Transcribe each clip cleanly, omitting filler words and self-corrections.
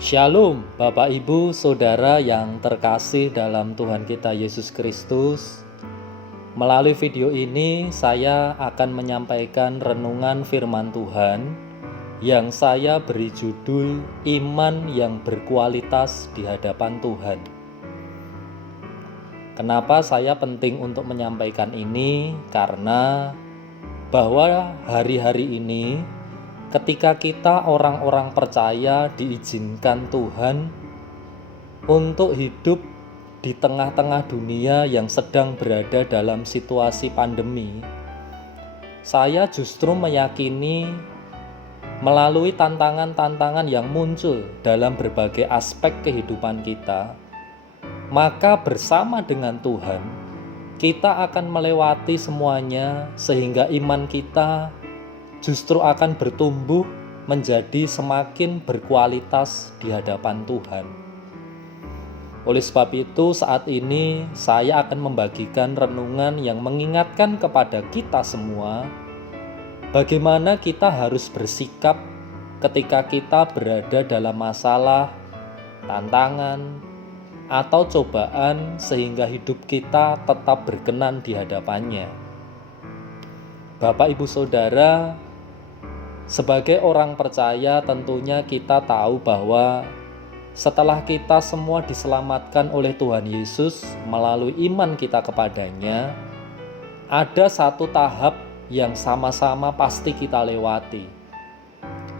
Shalom Bapak Ibu Saudara yang terkasih dalam Tuhan kita Yesus Kristus. Melalui video ini saya akan menyampaikan renungan firman Tuhan yang saya beri judul Iman yang Berkualitas di Hadapan Tuhan. Kenapa saya penting untuk menyampaikan ini? Karena bahwa hari-hari ini ketika kita orang-orang percaya diizinkan Tuhan untuk hidup di tengah-tengah dunia yang sedang berada dalam situasi pandemi, saya justru meyakini melalui tantangan-tantangan yang muncul dalam berbagai aspek kehidupan kita, maka bersama dengan Tuhan kita akan melewati semuanya sehingga iman kita justru akan bertumbuh menjadi semakin berkualitas di hadapan Tuhan. Oleh sebab itu, saat ini saya akan membagikan renungan yang mengingatkan kepada kita semua bagaimana kita harus bersikap ketika kita berada dalam masalah, tantangan, atau cobaan sehingga hidup kita tetap berkenan di hadapannya. Bapak Ibu Saudara, sebagai orang percaya tentunya kita tahu bahwa setelah kita semua diselamatkan oleh Tuhan Yesus melalui iman kita kepadanya, ada satu tahap yang sama-sama pasti kita lewati,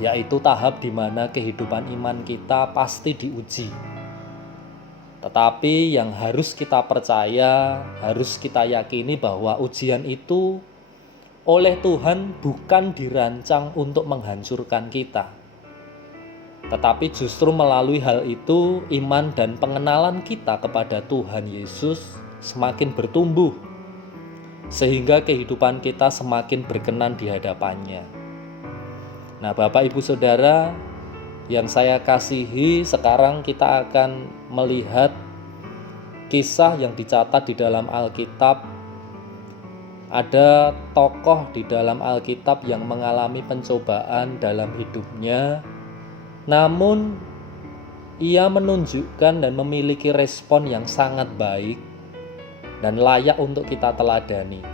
yaitu tahap di mana kehidupan iman kita pasti diuji. Tetapi yang harus kita percaya, harus kita yakini bahwa ujian itu oleh Tuhan bukan dirancang untuk menghancurkan kita, tetapi justru melalui hal itu iman dan pengenalan kita kepada Tuhan Yesus semakin bertumbuh sehingga kehidupan kita semakin berkenan di hadapannya. Nah, Bapak Ibu Saudara yang saya kasihi, sekarang kita akan melihat kisah yang dicatat di dalam Alkitab. Ada tokoh di dalam Alkitab yang mengalami pencobaan dalam hidupnya, namun ia menunjukkan dan memiliki respon yang sangat baik dan layak untuk kita teladani.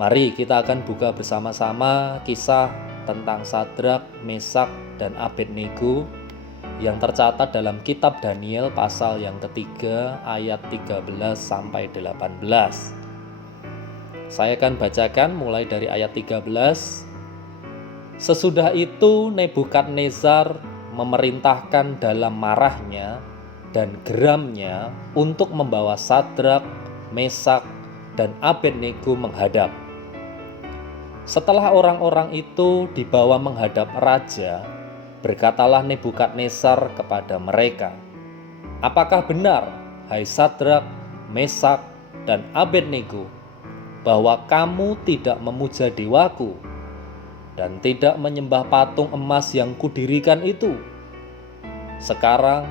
Mari kita akan buka bersama-sama kisah tentang Sadrak, Mesak, dan Abednego yang tercatat dalam kitab Daniel pasal yang ketiga ayat 13 sampai 18. Saya akan bacakan mulai dari ayat 13. Sesudah itu Nebukadnezar memerintahkan dalam marahnya dan geramnya untuk membawa Sadrak, Mesak, dan Abednego menghadap. Setelah orang-orang itu dibawa menghadap raja, berkatalah Nebukadnezar kepada mereka, "Apakah benar, hai Sadrak, Mesak, dan Abednego, bahwa kamu tidak memuja dewaku dan tidak menyembah patung emas yang kudirikan itu? Sekarang,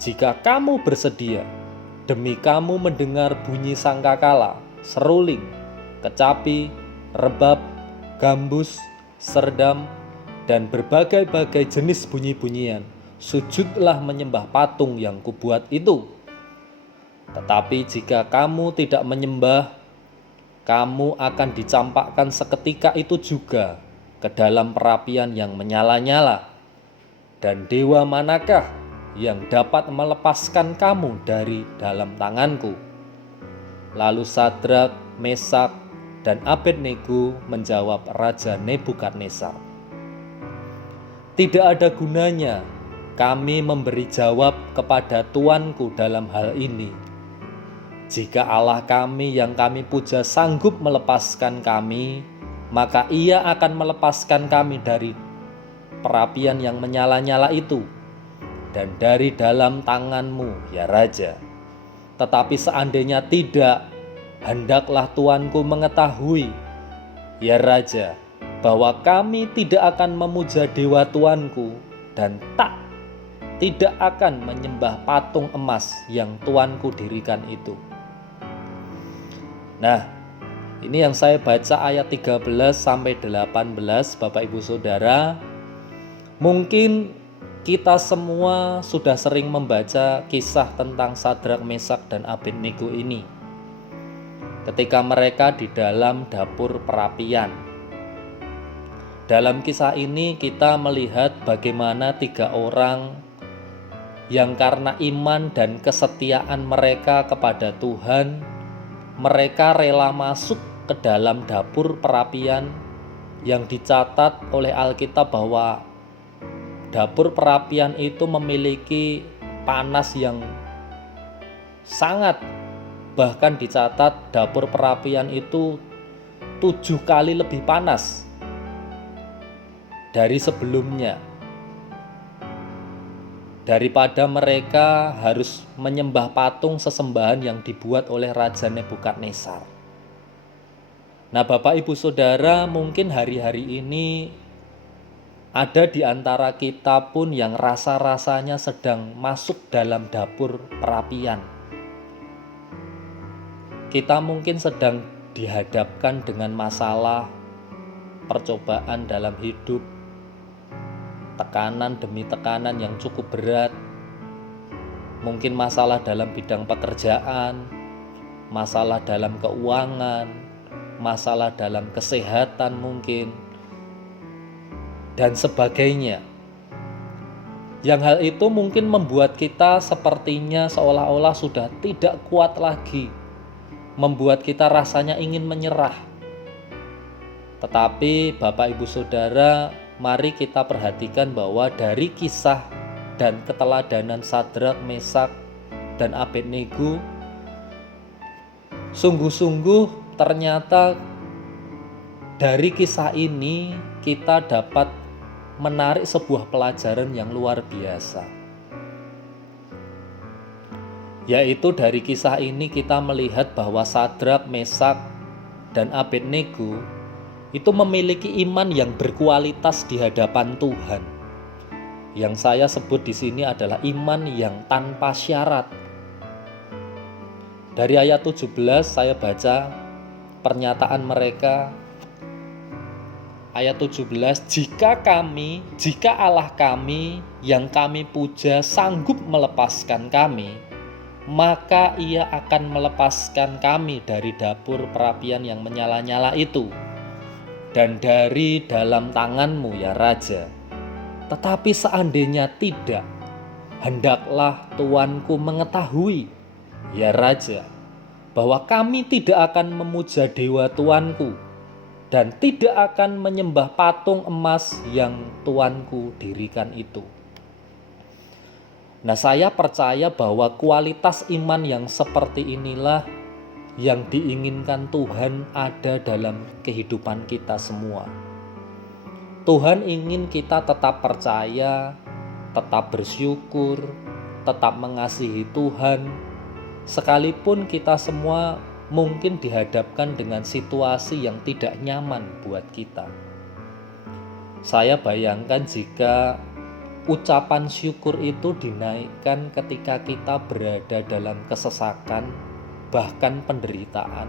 jika kamu bersedia, demi kamu mendengar bunyi sangkakala, seruling, kecapi, rebab, gambus, serdam, dan berbagai-bagai jenis bunyi-bunyian, sujudlah menyembah patung yang kubuat itu. Tetapi jika kamu tidak menyembah, kamu akan dicampakkan seketika itu juga ke dalam perapian yang menyala-nyala. Dan dewa manakah yang dapat melepaskan kamu dari dalam tanganku?" Lalu Sadrak, Mesak, dan Abednego menjawab Raja Nebukadnezar, "Tidak ada gunanya kami memberi jawab kepada tuanku dalam hal ini. Jika Allah kami yang kami puja sanggup melepaskan kami, maka Ia akan melepaskan kami dari perapian yang menyala-nyala itu dan dari dalam tanganmu, ya Raja. Tetapi seandainya tidak, hendaklah tuanku mengetahui, ya Raja, bahwa kami tidak akan memuja dewa tuanku dan tidak akan menyembah patung emas yang tuanku dirikan itu." Nah, ini yang saya baca ayat 13 sampai 18, Bapak Ibu Saudara. Mungkin Kita semua sudah sering membaca kisah tentang Sadrak, Mesak, dan Abednego ini. Ketika mereka di dalam dapur perapian. Dalam kisah ini kita melihat bagaimana 3 orang yang karena iman dan kesetiaan mereka kepada Tuhan, mereka rela masuk ke dalam dapur perapian yang dicatat oleh Alkitab bahwa dapur perapian itu memiliki panas yang sangat, bahkan dicatat dapur perapian itu 7 kali lebih panas dari sebelumnya. Daripada mereka harus menyembah patung sesembahan yang dibuat oleh Raja Nebukadnezar. Nah, Bapak Ibu Saudara, mungkin hari-hari ini ada di antara kita pun yang rasa-rasanya sedang masuk dalam dapur perapian. Kita mungkin sedang dihadapkan dengan masalah, percobaan dalam hidup, tekanan demi tekanan yang cukup berat. Mungkin masalah dalam bidang pekerjaan, masalah dalam keuangan, masalah dalam kesehatan mungkin, dan sebagainya. Yang hal itu mungkin membuat kita sepertinya seolah-olah sudah tidak kuat lagi, membuat kita rasanya ingin menyerah. Tetapi Bapak Ibu Saudara, mari kita perhatikan bahwa dari kisah dan keteladanan Sadrak, Mesak, dan Abednego, sungguh-sungguh ternyata dari kisah ini kita dapat menarik sebuah pelajaran yang luar biasa. Yaitu dari kisah ini kita melihat bahwa Sadrak, Mesak, dan Abednego itu memiliki iman yang berkualitas di hadapan Tuhan. Yang saya sebut di sini adalah iman yang tanpa syarat. Dari ayat 17 saya baca pernyataan mereka. Ayat 17, jika Allah kami yang kami puja sanggup melepaskan kami, maka Ia akan melepaskan kami dari dapur perapian yang menyala-nyala itu dan dari dalam tanganmu ya Raja. Tetapi seandainya tidak, hendaklah tuanku mengetahui ya Raja, bahwa kami tidak akan memuja dewa tuanku dan tidak akan menyembah patung emas yang tuanku dirikan itu. Nah, saya percaya bahwa kualitas iman yang seperti inilah yang diinginkan Tuhan ada dalam kehidupan kita semua. Tuhan ingin kita tetap percaya, tetap bersyukur, tetap mengasihi Tuhan, sekalipun kita semua mungkin dihadapkan dengan situasi yang tidak nyaman buat kita. Saya bayangkan jika ucapan syukur itu dinaikkan ketika kita berada dalam kesesakan, bahkan penderitaan.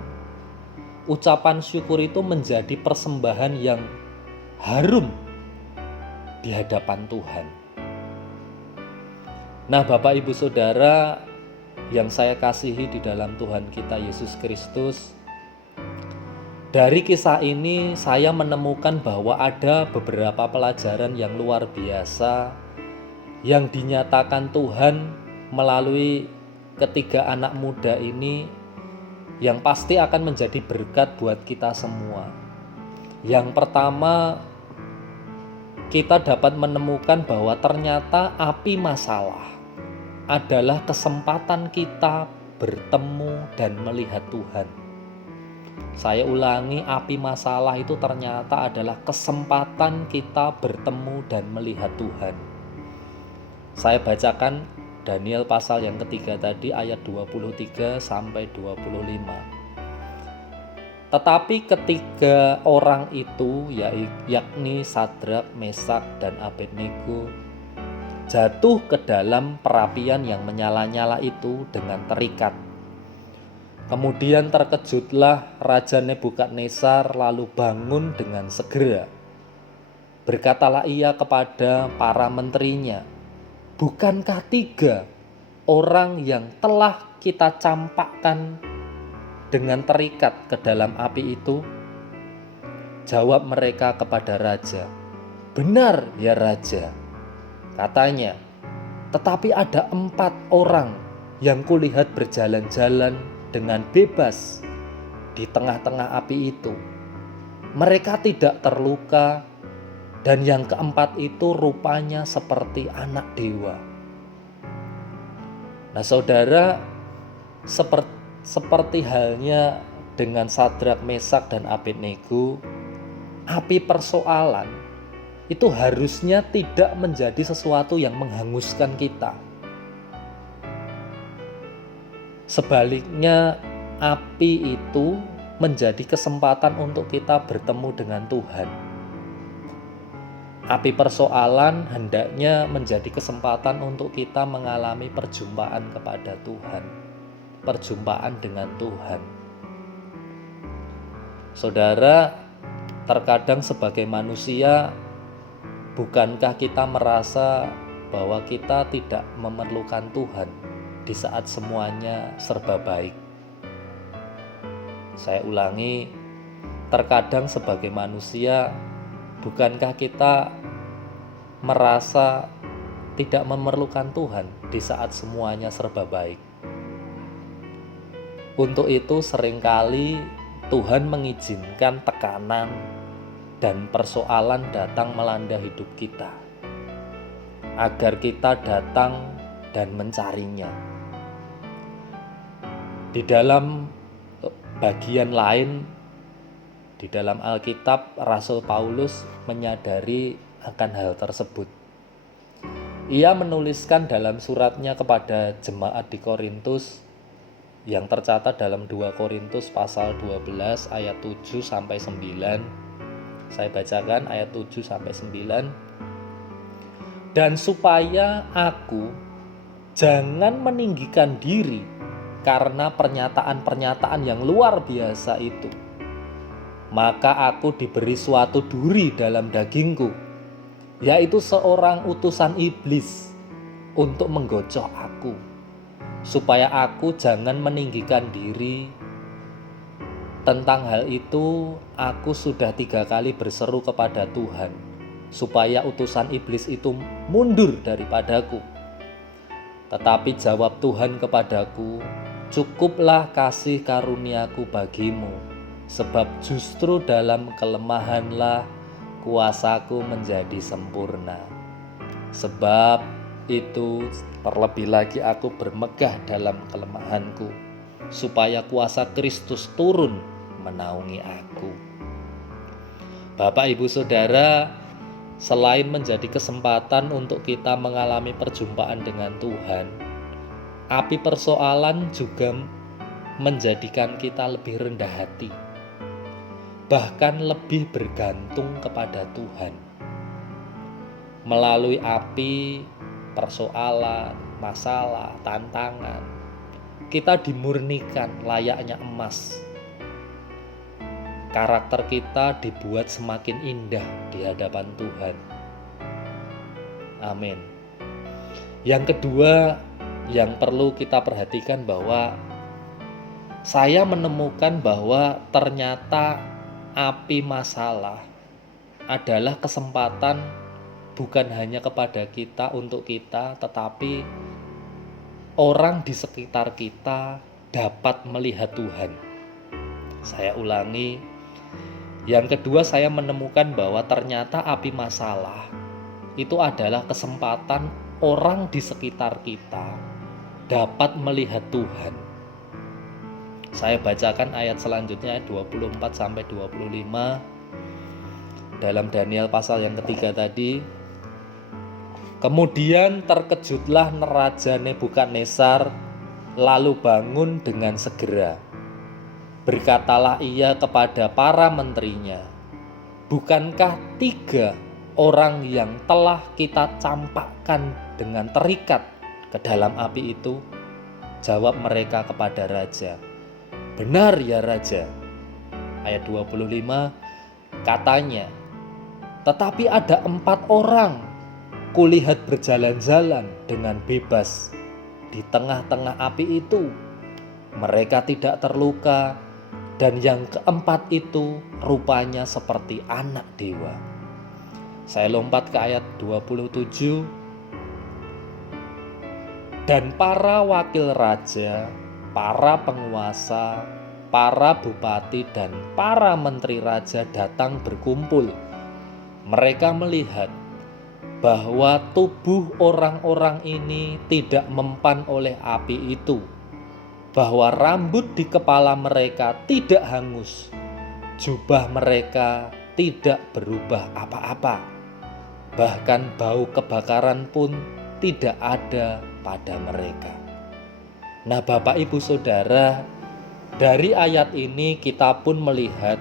Ucapan syukur itu menjadi persembahan yang harum di hadapan Tuhan. Nah, Bapak Ibu Saudara yang saya kasihi di dalam Tuhan kita Yesus Kristus, dari kisah ini saya menemukan bahwa ada beberapa pelajaran yang luar biasa yang dinyatakan Tuhan melalui ketiga anak muda ini, yang pasti akan menjadi berkat buat kita semua. Yang pertama, kita dapat menemukan bahwa ternyata api masalah adalah kesempatan kita bertemu dan melihat Tuhan. Saya ulangi, api masalah itu ternyata adalah kesempatan kita bertemu dan melihat Tuhan. Saya bacakan Daniel pasal yang ketiga tadi, ayat 23 sampai 25. Tetapi ketiga orang itu, yakni Sadrak, Mesak, dan Abednego, jatuh ke dalam perapian yang menyala-nyala itu dengan terikat. Kemudian terkejutlah Raja Nebukadnezar, lalu bangun dengan segera. Berkatalah ia kepada para menterinya, bukankah 3 orang yang telah kita campakkan dengan terikat ke dalam api itu? Jawab mereka kepada raja, benar ya raja. Katanya, tetapi ada 4 orang yang kulihat berjalan-jalan dengan bebas di tengah-tengah api itu. Mereka tidak terluka, dan yang keempat itu rupanya seperti anak dewa. Nah saudara, seperti halnya dengan Sadrak, Mesak, dan Abednego, api persoalan itu harusnya tidak menjadi sesuatu yang menghanguskan kita. Sebaliknya, api itu menjadi kesempatan untuk kita bertemu dengan Tuhan. Api persoalan hendaknya menjadi kesempatan untuk kita mengalami perjumpaan kepada Tuhan, perjumpaan dengan Tuhan. Saudara, terkadang sebagai manusia, bukankah kita merasa bahwa kita tidak memerlukan Tuhan di saat semuanya serba baik? Saya ulangi, terkadang sebagai manusia, bukankah kita merasa tidak memerlukan Tuhan di saat semuanya serba baik? Untuk itu seringkali Tuhan mengizinkan tekanan dan persoalan datang melanda hidup kita, agar kita datang dan mencarinya. Di dalam bagian lain, di dalam Alkitab, Rasul Paulus menyadari akan hal tersebut. Ia menuliskan dalam suratnya kepada jemaat di Korintus yang tercatat dalam 2 Korintus pasal 12 ayat 7 sampai 9. Saya bacakan ayat 7 sampai 9. Dan supaya aku jangan meninggikan diri karena pernyataan-pernyataan yang luar biasa itu, maka aku diberi suatu duri dalam dagingku, yaitu seorang utusan iblis untuk menggocok aku, supaya aku jangan meninggikan diri. Tentang hal itu, aku sudah 3 kali berseru kepada Tuhan, supaya utusan iblis itu mundur daripadaku. Tetapi jawab Tuhan kepadaku, cukuplah kasih karuniaku bagimu, sebab justru dalam kelemahanlah kuasaku menjadi sempurna. Sebab itu terlebih lagi aku bermegah dalam kelemahanku, supaya kuasa Kristus turun menaungi aku. Bapak, Ibu, Saudara, selain menjadi kesempatan untuk kita mengalami perjumpaan dengan Tuhan, api persoalan juga menjadikan kita lebih rendah hati, bahkan lebih bergantung kepada Tuhan. Melalui api persoalan, masalah, tantangan, kita dimurnikan layaknya emas. Karakter kita dibuat semakin indah di hadapan Tuhan. Amin. Yang kedua yang perlu kita perhatikan, bahwa saya menemukan bahwa ternyata api masalah adalah kesempatan bukan hanya kepada kita, untuk kita, tetapi orang di sekitar kita dapat melihat Tuhan. Saya ulangi, yang kedua saya menemukan bahwa ternyata api masalah itu adalah kesempatan orang di sekitar kita dapat melihat Tuhan. Saya bacakan ayat selanjutnya, ayat 24 sampai 25 dalam Daniel pasal yang ketiga tadi. Kemudian terkejutlah Raja Nebukadnezar, lalu bangun dengan segera. Berkatalah ia kepada para menterinya, bukankah 3 orang yang telah kita campakkan dengan terikat ke dalam api itu? Jawab mereka kepada raja, benar ya raja. Ayat 25, katanya, tetapi ada 4 orang kulihat berjalan-jalan dengan bebas di tengah-tengah api itu. Mereka tidak terluka, dan yang keempat itu rupanya seperti anak dewa. Saya lompat ke ayat 27. Dan para wakil raja, para penguasa, para bupati, dan para menteri raja datang berkumpul. Mereka melihat bahwa tubuh orang-orang ini tidak mempan oleh api itu, bahwa rambut di kepala mereka tidak hangus, jubah mereka tidak berubah apa-apa, bahkan bau kebakaran pun tidak ada pada mereka. Nah, Bapak Ibu Saudara, dari ayat ini kita pun melihat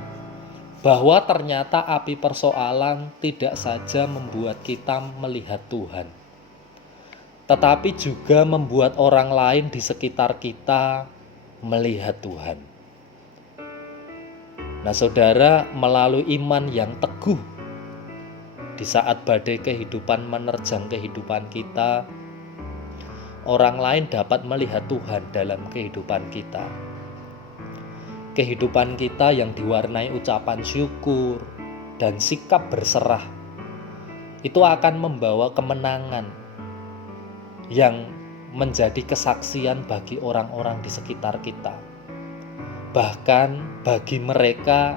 bahwa ternyata api persoalan tidak saja membuat kita melihat Tuhan, tetapi juga membuat orang lain di sekitar kita melihat Tuhan. Nah, saudara, melalui iman yang teguh di saat badai kehidupan menerjang kehidupan kita, orang lain dapat melihat Tuhan dalam kehidupan kita. Kehidupan kita yang diwarnai ucapan syukur dan sikap berserah itu akan membawa kemenangan yang menjadi kesaksian bagi orang-orang di sekitar kita. Bahkan bagi mereka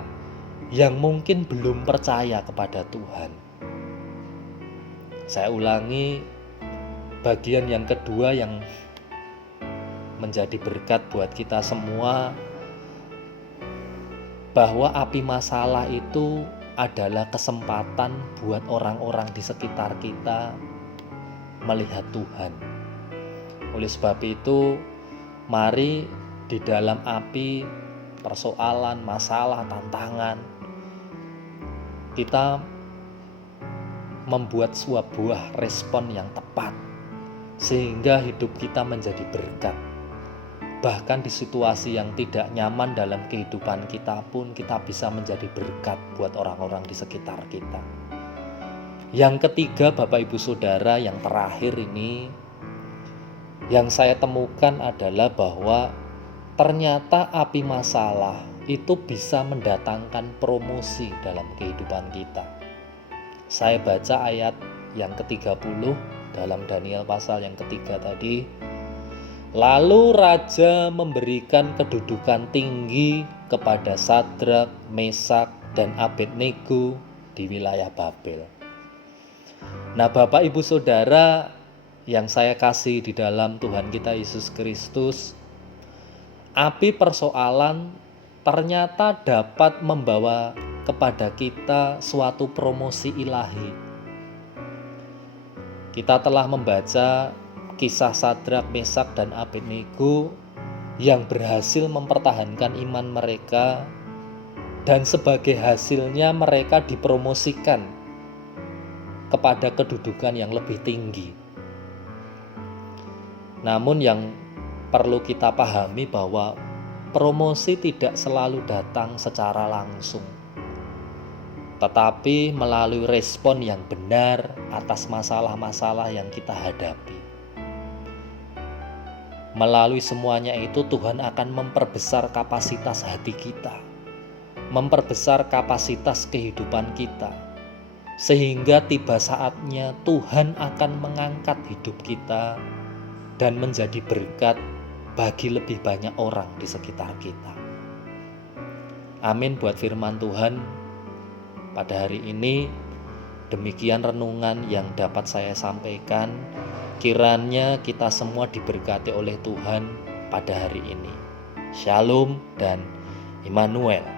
yang mungkin belum percaya kepada Tuhan. Saya ulangi bagian yang kedua yang menjadi berkat buat kita semua, bahwa api masalah itu adalah kesempatan buat orang-orang di sekitar kita melihat Tuhan. Oleh sebab itu, mari di dalam api persoalan, masalah, tantangan, kita membuat sebuah respon yang tepat sehingga hidup kita menjadi berkat. Bahkan di situasi yang tidak nyaman dalam kehidupan kita pun kita bisa menjadi berkat buat orang-orang di sekitar kita. Yang ketiga, Bapak Ibu Saudara, yang terakhir ini yang saya temukan adalah bahwa ternyata api masalah itu bisa mendatangkan promosi dalam kehidupan kita. Saya baca ayat yang ke-30 dalam Daniel pasal yang ketiga tadi. Lalu raja memberikan kedudukan tinggi kepada Sadrak, Mesak, dan Abednego di wilayah Babel. Nah, Bapak Ibu Saudara yang saya kasih di dalam Tuhan kita Yesus Kristus, api persoalan ternyata dapat membawa kepada kita suatu promosi ilahi. Kita telah membaca kisah Sadrak, Mesak, dan Abednego yang berhasil mempertahankan iman mereka, dan sebagai hasilnya mereka dipromosikan kepada kedudukan yang lebih tinggi. Namun yang perlu kita pahami bahwa promosi tidak selalu datang secara langsung, tetapi melalui respon yang benar atas masalah-masalah yang kita hadapi. Melalui semuanya itu Tuhan akan memperbesar kapasitas hati kita, memperbesar kapasitas kehidupan kita, sehingga tiba saatnya Tuhan akan mengangkat hidup kita dan menjadi berkat bagi lebih banyak orang di sekitar kita. Amin buat firman Tuhan pada hari ini. Demikian renungan yang dapat saya sampaikan. Kiranya kita semua diberkati oleh Tuhan pada hari ini. Shalom dan Immanuel.